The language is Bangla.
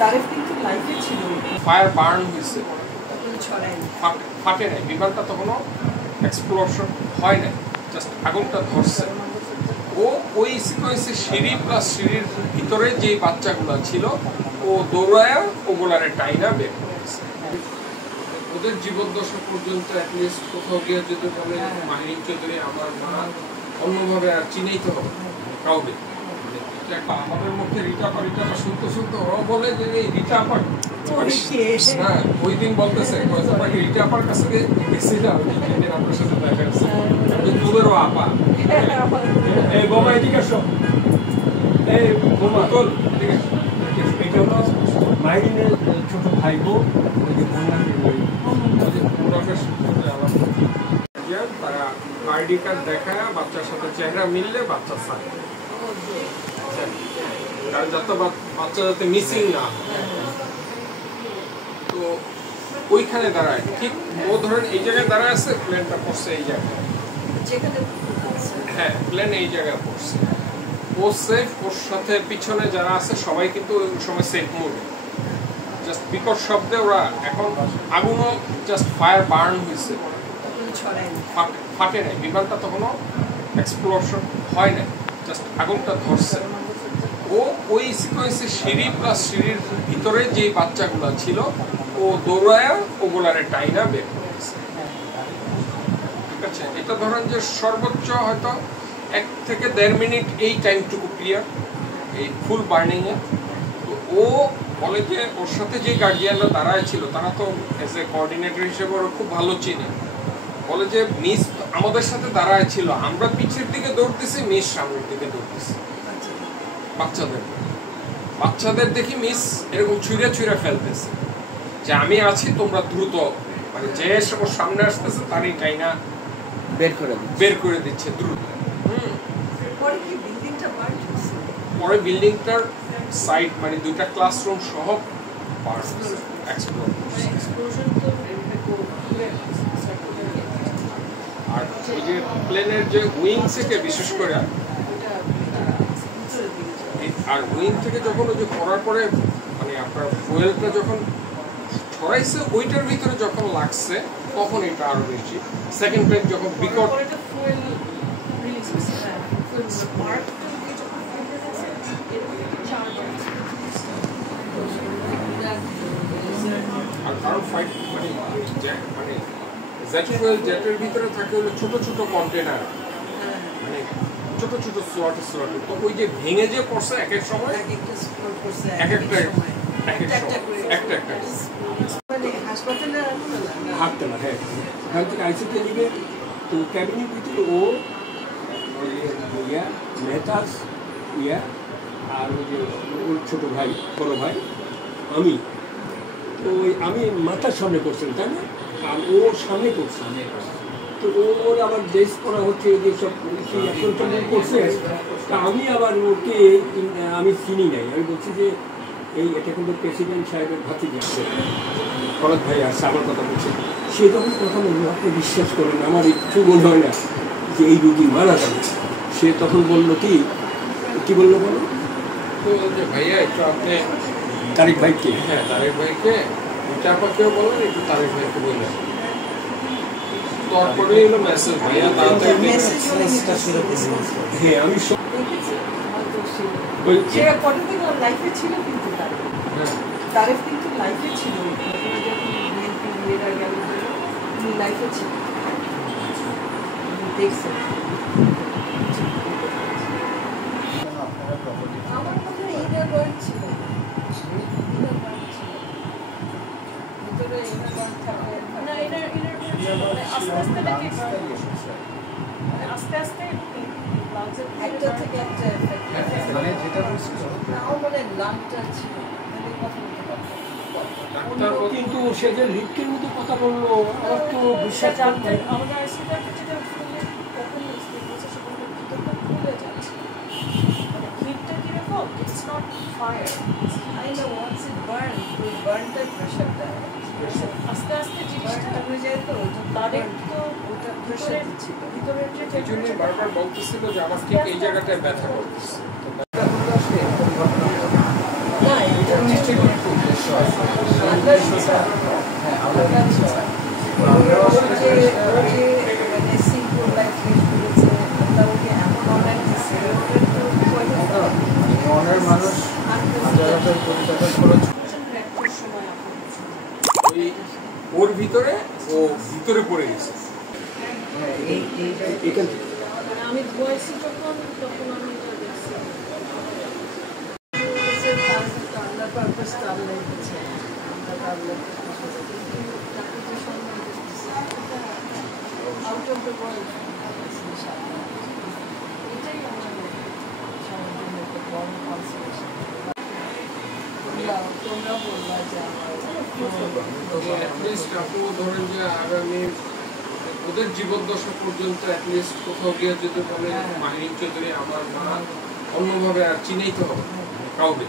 তারেফ কিন্তু লাইফে ছিল, ফায়ার বার্ন হয়েছে, ছড়ায়নি, ফাটে নাই, বিমানটা তখনও এক্সপ্লোশন হয় নাই, জাস্ট আগুনটা ধরছে। ও ওই সিকোয়েন্সে সিঁড়ি প্লাস সিঁড়ির ভিতরে যে বাচ্চাগুলো ছিল ও দৌড়ায়া ওগুলারে টাইনা বের করেছে। ওদের জীবদ্দশা পর্যন্ত অ্যাটলিস্ট কোথাও গিয়ে যদি বলে মাহিন চৌধুরী আমার মা, অন্যভাবে আর চিনেইতে হবে কাউকে। আমাদের মুখে রিটাপা শুনতে শুনতে ওরাও বলে যে এই রিটাপা, হ্যাঁ ওই দিন বলতেছে রিটাপার কাছে গেছিলাম, যেদিন আপনার সাথে দেখা যাচ্ছে তোদেরও আপা, এই বোমা এদিকে আসো, এই বোমা তোল এদিকে, এটা হলো মাহিনের ছোট ভাই বোন, ওই যে তারা আইডি কার্ড দেখায় বাচ্চার সাথে চেহারা মিললে বাচ্চা থাকে, যাতে বাচ্চা যাতে মিসিং না। তো ওইখানে দাঁড়ায়, ঠিক ও ধরেন এই জায়গায় দাঁড়ায় আছে, প্লেনটা পড়ছে এই জায়গায়, হ্যাঁ প্লেন এই জায়গায় পড়ছে, ও সেফ, ওর সাথে পিছনে যারা আছে সবাই কিন্তু ওই সময় সেফ মোড, জাস্ট বিকট শব্দে ওরা, এখন আগুনও জাস্ট ফায়ার বার্ন হয়েছে, ফাটে নাই, বিমানটা তখনও এক্সপ্লোশন হয় নাই, জাস্ট আগুনটা ধরছে। ও ওই সিকোয়েন্সে সিঁড়ি প্লাস সিঁড়ির ভিতরে যে বাচ্চাগুলো ছিল ও দৌড়ায়া ওগুলারে টাইনা বের করেছে, ঠিক আছে। এটা ধরেন যে সর্বোচ্চ হয়তো 1 থেকে 1.5 মিনিট এই টাইমটুকু ক্লিয়ার, এই ফুল বার্নিংয়ে। তো ও বলে যে ওর সাথে যে গার্জিয়ানরা দাঁড়ায় ছিল তারা তো এজ এ কোঅর্ডিনেটর হিসেবে ওরা খুব ভালো চিনে, বলে যে মিস আমাদের সাথে দাঁড়ায় ছিল, আমরা পিছের দিকে দৌড়তেছি, মিস সামনের দিকে দৌড়তেছি, বাচ্চাদের দেখি মিস এরকম ছুঁড়ে ফেলতেছে যে আমি আছি, তোমরা দ্রুত, মানে যে ওর সামনে আসতেছে তারই টাইনা বের করে দিচ্ছে দ্রুত। পরে বিল্ডিংটার সাইড মানে 2টা ক্লাসরুম সহ আর ওই যে প্লেনের যে উইং থেকে বিশেষ করে, আর উইং থেকে যখন ওই যে পড়ার পরে মানে আপনার ফুয়েলটা যখন ছড়াইছে ওইটার ভিতরে যখন লাগছে তখন এটা আরো বেশি, সেকেন্ড প্লেন যখন বিকট আর কারণ ফাইট মানে জেটের ভিতরে থাকে হলো ছোট ছোট কন্টেনার, মানে ছোট ছোট স্লট, তো ওই যে ভেঙে যে পড়ছে এক এক সময় একটা হাঁটতে না, হ্যাঁ ওখান থেকে আইসিতে নিবে। তো ক্যাবিনের ভিতরে ও মেহতাজ আর ওই যে ওর ছোটো ভাই, বড় ভাই, আমি, তো আমি মাথার সামনে করছেন তাই না, আর ওর সামনে করছে, তো ওর আবার ড্রেস করা হচ্ছে যে সব এখন করছে, তা আমি আবার ওকে আমি চিনি নাই, আমি বলছি যে এই এটা কিন্তু প্রেসিডেন্ট সাহেবের ভাতিজা ফরদ ভাই আসছে আমার কথা বলছে, সে তখন কথা বললো আপনি বিশ্বাস করেন আমার একটু মনে হয় না যে এই রুগী মারা যাবে। সে তখন বললো কি বললো বলো, তো ভাইয়া একটু আপনি তারেক ভাইকে, হ্যাঁ তারেক ভাইকে চাপাকেও বলেন, একটু তারেক ভাইকে বললেন, তারপরে এলো মেসেজ ভাইয়া তাড়াতাড়ি, হ্যাঁ আমি লাইফে ছিল, কিন্তু তারেফ কিন্তু লাইফে ছিল, লাইফে ছিল, দেখছেন। আমার মনে হয় ইনার ওয়ার্ড ছিল, ভিতরে ইনার ওয়ার্ড থাকে না, আস্তে আস্তে একটা থেকে একটা মানে যেটা নাও মানে লামটা ছিল, কিন্তু সে যে লিফটের মধ্যে কথা বললো আমার তো বিশ্বাস আমাদের যেটা লিফটটা কিরকম, it's not fire, I know once it burn, we burn the প্রেশারটা আস্তে আস্তে জিনিসটা হয়ে যায়, তো তাদের তো ওটা প্রেশার দিচ্ছিল ভিতরের যে, এই জন্যই বারবার বলতেছিল যে আমার ঠিক এই জায়গাটায় ব্যথা করতেছে। না এটা নিশ্চয়ই কোনো একটা উদ্দেশ্য আছে। আল্লাহর ইচ্ছা। হ্যাঁ, আল্লাহর ইচ্ছা। ও যে মানে সিম্পল লাইফ লিড করেছে, আল্লাহ ওকে এমন অনেক দিচ্ছে, ওটার তো এই অনেক মানুষ হাজার হাজার কোটি টাকা খরচ একটা সময় আপনি ওই ওর ভিতরে ও ভিতরে পড়ে গেছে। হ্যাঁ, এইখান থেকে আমি বয়সী তখন আমি এটা দেখছি। আল্লাহ পারপাসটা আল্লাহ দিচ্ছে, আমরা আল্লাহ তাকে যে সম্মান দিচ্ছে আউট অফ দ্য ওয়ার্ল্ড, এটাই আমাদের সমাজের একটা বড় কনসেপ্ট। তোমরা বললা যে অ্যাটলিস্ট আপনি ধরেন যে আগামী ওদের জীবদ্দশা পর্যন্ত অ্যাটলিস্ট কোথাও গিয়ে যদি বলে মাহিন চৌধুরী আমার মা, অন্যভাবে আর চিনেই তো হবে কাউকে।